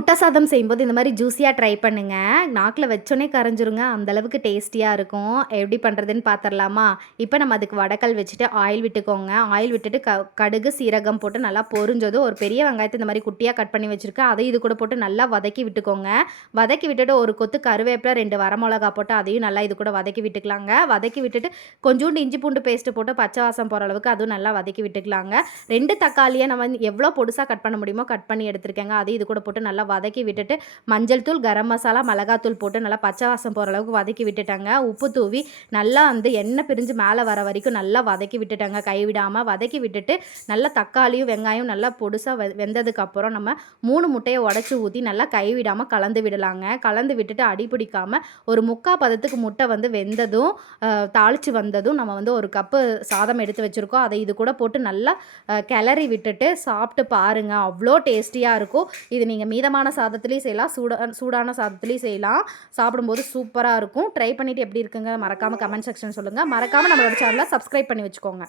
முட்டை சாதம் செய்யும்போது இந்த மாதிரி ஜூஸியாக ட்ரை பண்ணுங்கள். நாக்கில் வச்சோன்னே கரைஞ்சிருங்க. அந்தளவுக்கு டேஸ்டியாக இருக்கும். எப்படி பண்ணுறதுன்னு பார்த்துடலாமா? இப்போ நம்ம அதுக்கு வடக்கல் வச்சுட்டு ஆயில் விட்டுக்கோங்க. ஆயில் விட்டுட்டு கடுகு, சீரகம் போட்டு நல்லா பொரிஞ்சதும் ஒரு பெரிய வெங்காயத்தை இந்த மாதிரி குட்டியாக கட் பண்ணி வச்சுருக்கேன். அதையும் இது கூட போட்டு நல்லா வதக்கி விட்டுக்கோங்க. வதக்கி விட்டுட்டு ஒரு கொத்து கருவேப்பிலை, 2 வரமிளகா போட்டு அதையும் நல்லா இது கூட வதக்கி விட்டுக்கலாங்க. வதக்கி விட்டுட்டு கொஞ்சோண்டு இஞ்சி பூண்டு பேஸ்ட்டு போட்டு பச்சை வாசம் போகிற அளவுக்கு அதுவும் நல்லா வதக்கி விட்டுக்கலாங்க. 2 தக்காளியை நம்ம எவ்வளோ பொடுசாக கட் பண்ண முடியுமோ கட் பண்ணி எடுத்துருக்கேங்க. அதையும் இது கூட போட்டு நல்லா வதக்கி விட்டுட்டு மஞ்சள் தூள், கரம் மசாலா, மிளகாத்தூள் போட்டு நல்லா பச்சை வாசம் போகிற அளவுக்கு வதக்கி விட்டுட்டாங்க. உப்பு தூவி நல்லா எண்ணெய் பிரிஞ்சு மேலே வர வரைக்கும் நல்லா வதக்கி விட்டுட்டாங்க. கைவிடாமல் வதக்கி விட்டுட்டு நல்லா தக்காளியும் வெங்காயம் நல்லா பொடுசாக வெந்ததுக்கப்புறம் நம்ம 3 முட்டையை உடச்சி ஊற்றி நல்லா கைவிடாமல் கலந்து விடலாங்க. கலந்து விட்டுட்டு அடி பிடிக்காமல் ஒரு 3/4 பதத்துக்கு முட்டை வெந்ததும் தாளித்து வந்ததும் நம்ம ஒரு கப்பு சாதம் எடுத்து வச்சுருக்கோம். அதை இது கூட போட்டு நல்லா கிளறி விட்டுட்டு சாப்பிட்டு பாருங்கள். அவ்வளோ டேஸ்டியாக இருக்கும். இது நீங்கள் மீதமான சாதத்துலேயும் செய்யலாம், சூடான சாதத்துலேயும் செய்யலாம். சாப்பிடும்போது சூப்பராக இருக்கும். ட்ரை பண்ணிவிட்டு எப்படி இருக்குங்க மறக்காமல் கமெண்ட் செக்ஷன் சொல்லுங்கள். மறக்காமல் நம்மளோட சேனலை சப்ஸ்கிரைப் பண்ணி வச்சுக்கோங்க.